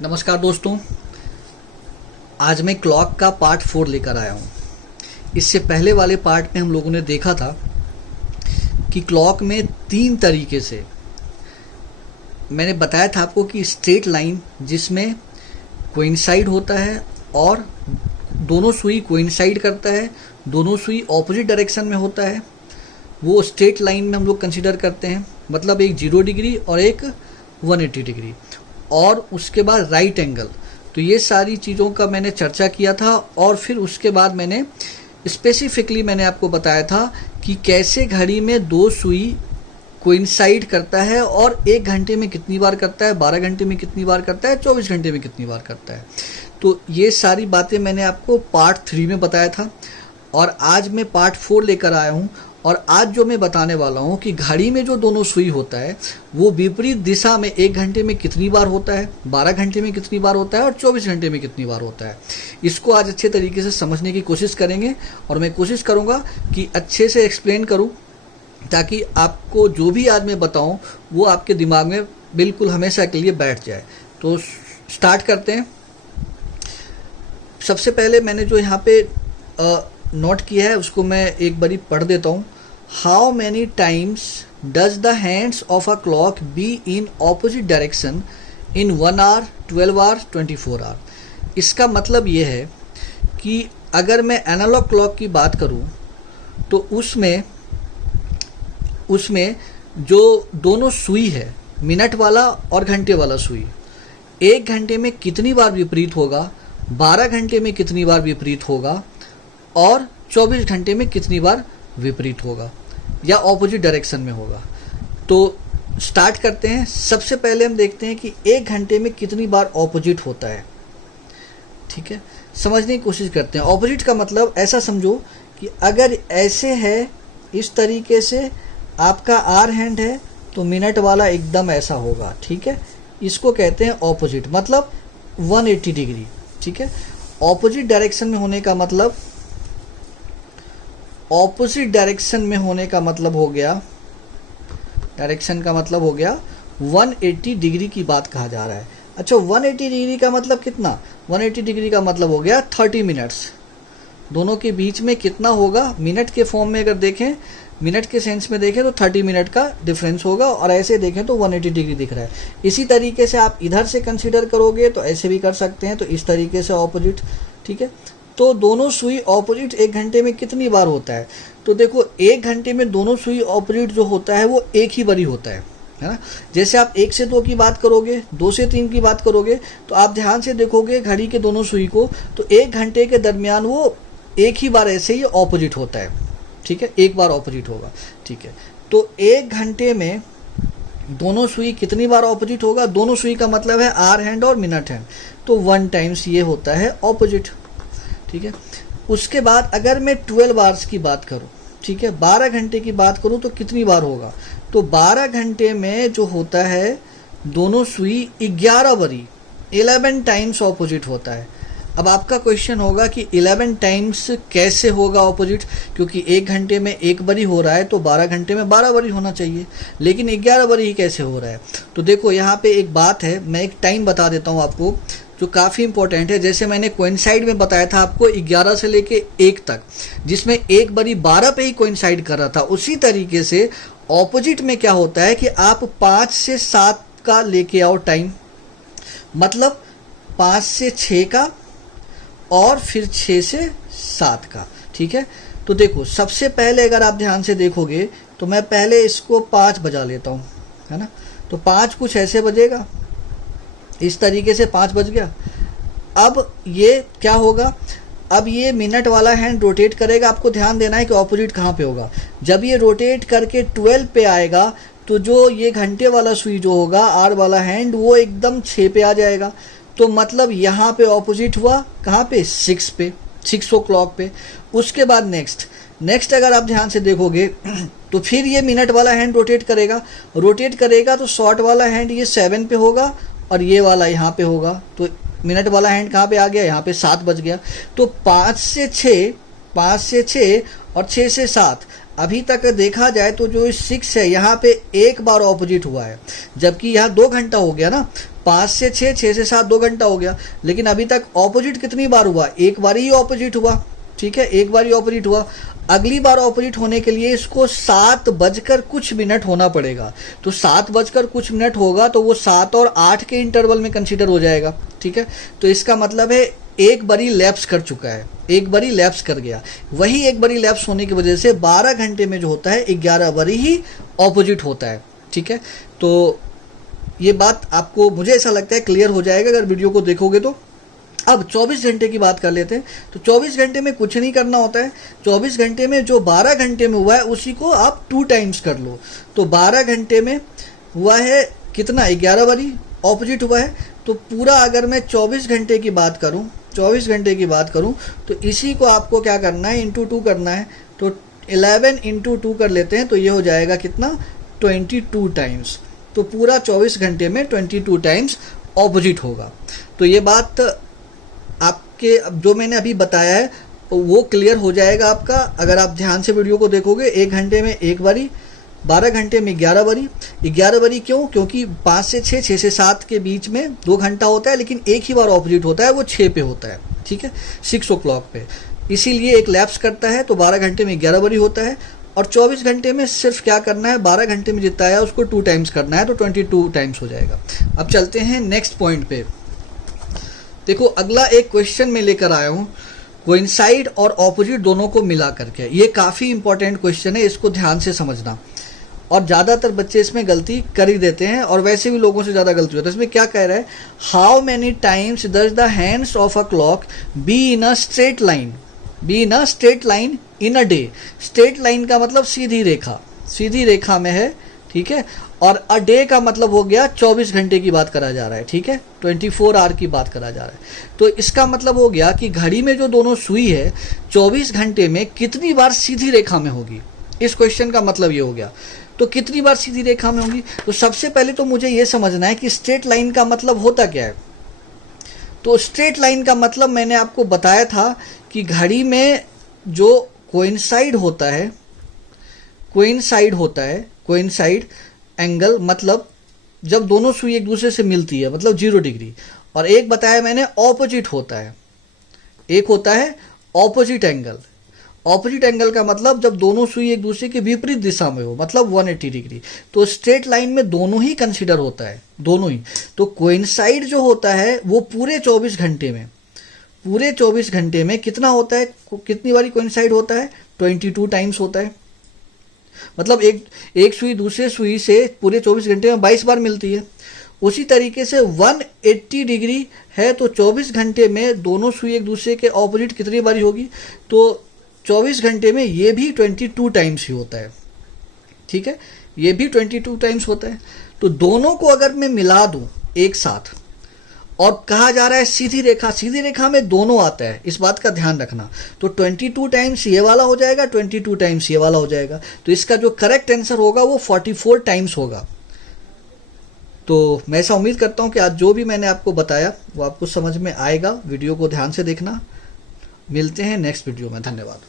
नमस्कार दोस्तों, आज मैं क्लॉक का पार्ट 4 लेकर आया हूँ। इससे पहले वाले पार्ट में हम लोगों ने देखा था कि क्लॉक में 3 तरीके से मैंने बताया था आपको कि स्ट्रेट लाइन जिसमें कोइंसाइड होता है और दोनों सुई कोइंसाइड करता है, दोनों सुई ऑपोजिट डायरेक्शन में होता है, वो स्ट्रेट लाइन में हम लोग कंसीडर करते हैं। मतलब एक 0 डिग्री और एक 180 डिग्री और उसके बाद राइट एंगल। तो ये सारी चीज़ों का मैंने चर्चा किया था और फिर उसके बाद मैंने स्पेसिफिकली मैंने आपको बताया था कि कैसे घड़ी में 2 सुई कोइंसाइड करता है और 1 घंटे में कितनी बार करता है, 12 घंटे में कितनी बार करता है, 24 घंटे में कितनी बार करता है। तो ये सारी बातें मैंने आपको पार्ट 3 में बताया था और आज मैं पार्ट 4 लेकर आया हूँ। और आज जो मैं बताने वाला हूँ कि घड़ी में जो दोनों सुई होता है वो विपरीत दिशा में 1 घंटे में कितनी बार होता है, 12 घंटे में कितनी बार होता है और 24 घंटे में कितनी बार होता है। इसको आज अच्छे तरीके से समझने की कोशिश करेंगे और मैं कोशिश करूँगा कि अच्छे से एक्सप्लेन करूँ ताकि आपको जो भी आज मैं बताऊँ वो आपके दिमाग में बिल्कुल हमेशा के लिए बैठ जाए। तो स्टार्ट करते हैं। सबसे पहले मैंने जो यहाँ पे नोट किया है उसको मैं एक बारी पढ़ देता हूँ। How many times does the hands of a clock be in opposite direction in 1 hour, 12 hour, 24 hour. इसका मतलब ये है कि अगर मैं एनालॉग क्लॉक की बात करूँ तो उसमें जो दोनों सुई है, मिनट वाला और घंटे वाला सुई, 1 घंटे में कितनी बार विपरीत होगा, 12 घंटे में कितनी बार विपरीत होगा और 24 घंटे में कितनी बार विपरीत होगा या ऑपोजिट डायरेक्शन में होगा। तो स्टार्ट करते हैं। सबसे पहले हम देखते हैं कि 1 घंटे में कितनी बार ऑपोजिट होता है। ठीक है, समझने की कोशिश करते हैं। ऑपोजिट का मतलब ऐसा समझो कि अगर ऐसे है, इस तरीके से आपका आर हैंड है तो मिनट वाला एकदम ऐसा होगा। ठीक है, इसको कहते हैं ऑपोजिट, मतलब 180 डिग्री। ठीक है, ऑपोजिट डायरेक्शन में होने का मतलब, ऑपोजिट डायरेक्शन में होने का मतलब हो गया, डायरेक्शन का मतलब हो गया 180 डिग्री की बात कहा जा रहा है। अच्छा, 180 डिग्री का मतलब कितना? 180 डिग्री का मतलब हो गया 30 मिनट्स। दोनों के बीच में कितना होगा? मिनट के फॉर्म में अगर देखें, मिनट के सेंस में देखें तो 30 मिनट का डिफरेंस होगा और ऐसे देखें तो 180 डिग्री दिख रहा है। इसी तरीके से आप इधर से कंसीडर करोगे तो ऐसे भी कर सकते हैं, तो इस तरीके से ऑपोजिट। ठीक है, तो दोनों सुई ऑपोजिट 1 घंटे में कितनी बार होता है? तो देखो, 1 घंटे में दोनों सुई ऑपोजिट जो होता है वो एक ही बारी होता है ना। जैसे आप 1 से 2 की बात करोगे, 2 से 3 की बात करोगे तो आप ध्यान से देखोगे घड़ी के दोनों सुई को, तो 1 घंटे के दरमियान वो एक ही बार ऐसे ही ऑपोजिट होता है। ठीक है, एक बार ऑपोजिट होगा। ठीक है, तो 1 घंटे में दोनों सुई कितनी बार ऑपोजिट होगा? दोनों सुई का मतलब है आर हैंड और मिनट हैंड, तो 1 टाइम्स ये होता है ऑपोजिट। ठीक है, उसके बाद अगर मैं 12 आवर्स की बात करूं, ठीक है, 12 घंटे की बात करूं तो कितनी बार होगा? तो 12 घंटे में जो होता है दोनों सुई 11 बारी, 11 टाइम्स ऑपोजिट होता है। अब आपका क्वेश्चन होगा कि 11 टाइम्स कैसे होगा ऑपोजिट, क्योंकि 1 घंटे में 1 बारी हो रहा है तो 12 घंटे में 12 बारी होना चाहिए, लेकिन 11 बारी ही कैसे हो रहा है? तो देखो, यहाँ पे एक बात है, मैं एक टाइम बता देता हूँ आपको जो काफ़ी इंपॉर्टेंट है। जैसे मैंने कोइंसाइड में बताया था आपको 11 से लेके 1 तक, जिसमें 1 बारी 12 पे ही कोइंसाइड कर रहा था। उसी तरीके से ऑपोजिट में क्या होता है कि आप 5 से 7 का लेके आओ टाइम, मतलब 5 से 6 का और फिर 6 से 7 का। ठीक है, तो देखो, सबसे पहले अगर आप ध्यान से देखोगे तो मैं पहले इसको 5 बजा लेता हूँ, है ना। तो 5 कुछ ऐसे बजेगा, इस तरीके से 5 बज गया। अब ये क्या होगा? अब ये मिनट वाला हैंड रोटेट करेगा। आपको ध्यान देना है कि ऑपोजिट कहाँ पे होगा। जब ये रोटेट करके 12 पे आएगा तो जो ये घंटे वाला सुई जो होगा, आर वाला हैंड, वो एकदम 6 पे आ जाएगा। तो मतलब यहाँ पे ऑपोजिट हुआ, कहाँ पे? 6 पे, 6 o'clock पे। उसके बाद नेक्स्ट अगर आप ध्यान से देखोगे तो फिर ये मिनट वाला हैंड रोटेट करेगा तो शॉर्ट वाला हैंड ये 7 पे होगा और ये वाला यहाँ पे होगा। तो मिनट वाला हैंड कहाँ पे आ गया? यहाँ पे 7 बज गया। तो 5 से 6 और 6 से 7, अभी तक देखा जाए तो जो 6 है यहाँ पे एक बार ऑपोजिट हुआ है, जबकि यहाँ 2 घंटा हो गया ना, 5 से 6, 6 से 7 2 घंटा हो गया, लेकिन अभी तक ऑपोजिट कितनी बार हुआ, एक बार ही ऑपोजिट हुआ। ठीक है, एक बार ही ऑपोजिट हुआ। अगली बार ऑपोजिट होने के लिए इसको 7 बजकर कुछ मिनट होना पड़ेगा, तो 7 बजकर कुछ मिनट होगा तो वो 7 और 8 के इंटरवल में कंसीडर हो जाएगा। ठीक है, तो इसका मतलब है एक बारी लैप्स कर चुका है, एक बारी लैप्स कर गया। वही एक बारी लैप्स होने की वजह से 12 घंटे में जो होता है 11 बारी ही ऑपोजिट होता है। ठीक है, तो ये बात आपको, मुझे ऐसा लगता है, क्लियर हो जाएगा अगर वीडियो को देखोगे तो। अब 24 घंटे की बात कर लेते हैं। तो 24 घंटे में कुछ नहीं करना होता है। 24 घंटे में जो 12 घंटे में हुआ है उसी को आप 2 टाइम्स कर लो। तो 12 घंटे में हुआ है कितना, 11 बारी ऑपोजिट हुआ है। तो पूरा अगर मैं 24 घंटे की बात करूं, 24 घंटे की बात करूं तो इसी को आपको क्या करना है, इंटू 2 करना है। तो 11 इंटू 2 कर लेते हैं तो ये हो जाएगा कितना, 22 टाइम्स। तो पूरा 24 घंटे में 22 टाइम्स ऑपोजिट होगा। तो ये बात आपके जो मैंने अभी बताया है वो क्लियर हो जाएगा आपका अगर आप ध्यान से वीडियो को देखोगे। 1 घंटे में एक बारी, 12 घंटे में 11 बारी। 11 बारी क्यों, क्योंकि 5 से 6, 6 से 7 के बीच में 2 घंटा होता है, लेकिन एक ही बार ऑपोजिट होता है, वो 6 पे होता है। ठीक है, 6 o'clock पे, इसीलिए एक लैप्स करता है। तो 12 घंटे में 11 बारी होता है। और 24 घंटे में सिर्फ क्या करना है, 12 घंटे में जितना है उसको 2 टाइम्स करना है, तो 22 टाइम्स हो जाएगा। अब चलते हैं नेक्स्ट पॉइंट पे। देखो, अगला एक क्वेश्चन में लेकर आया हूँ, कोइंसाइड और ऑपोजिट दोनों को मिला करके। ये काफ़ी इंपॉर्टेंट क्वेश्चन है, इसको ध्यान से समझना। और ज़्यादातर बच्चे इसमें गलती कर ही देते हैं, और वैसे भी लोगों से ज़्यादा गलती होती है। इसमें क्या कह रहा है, how many times does the hands of a clock be in a straight line, be in a straight line in a day. Straight line का मतलब सीधी रेखा, सीधी रेखा में है। ठीक है, और अ डे का मतलब हो गया 24 घंटे की बात करा जा रहा है। ठीक है, 24 आवर की बात करा जा रहा है। तो इसका मतलब हो गया कि घड़ी में जो दोनों सुई है 24 घंटे में कितनी बार सीधी रेखा में होगी। इस क्वेश्चन का मतलब ये हो गया। तो कितनी बार सीधी रेखा में होगी, तो सबसे पहले तो मुझे ये समझना है कि स्ट्रेट लाइन का मतलब होता क्या है। तो स्ट्रेट लाइन का मतलब मैंने आपको बताया था कि घड़ी में जो कोइंसाइड होता है, कोइंसाइड होता है, कोइंसाइड एंगल मतलब जब दोनों सुई एक दूसरे से मिलती है, मतलब 0 डिग्री। और एक बताया मैंने ऑपोजिट होता है, एक होता है ऑपोजिट एंगल। ऑपोजिट एंगल का मतलब जब दोनों सुई एक दूसरे के विपरीत दिशा में हो, मतलब 180 डिग्री। तो स्ट्रेट लाइन में दोनों ही कंसीडर होता है, दोनों ही। तो कोइंसाइड जो होता है वो पूरे 24 घंटे में, पूरे 24 घंटे में कितना होता है, कितनी बारी कोइंसाइड होता है, 22 टाइम्स होता है। मतलब एक सुई दूसरे सुई से पूरे 24 घंटे में 22 बार मिलती है। उसी तरीके से 180 डिग्री है, तो 24 घंटे में दोनों सुई एक दूसरे के ऑपोजिट कितनी बारी होगी, तो 24 घंटे में ये भी 22 टाइम्स ही होता है। ठीक है, ये भी 22 टाइम्स होता है। तो दोनों को अगर मैं मिला दूं एक साथ, और कहा जा रहा है सीधी रेखा, सीधी रेखा में दोनों आता है, इस बात का ध्यान रखना। तो 22 टाइम्स ये वाला हो जाएगा, 22 टाइम्स ये वाला हो जाएगा। तो इसका जो करेक्ट आंसर होगा वो 44 टाइम्स होगा। तो मैं ऐसा उम्मीद करता हूं कि आज जो भी मैंने आपको बताया वो आपको समझ में आएगा। वीडियो को ध्यान से देखना। मिलते हैं नेक्स्ट वीडियो में। धन्यवाद।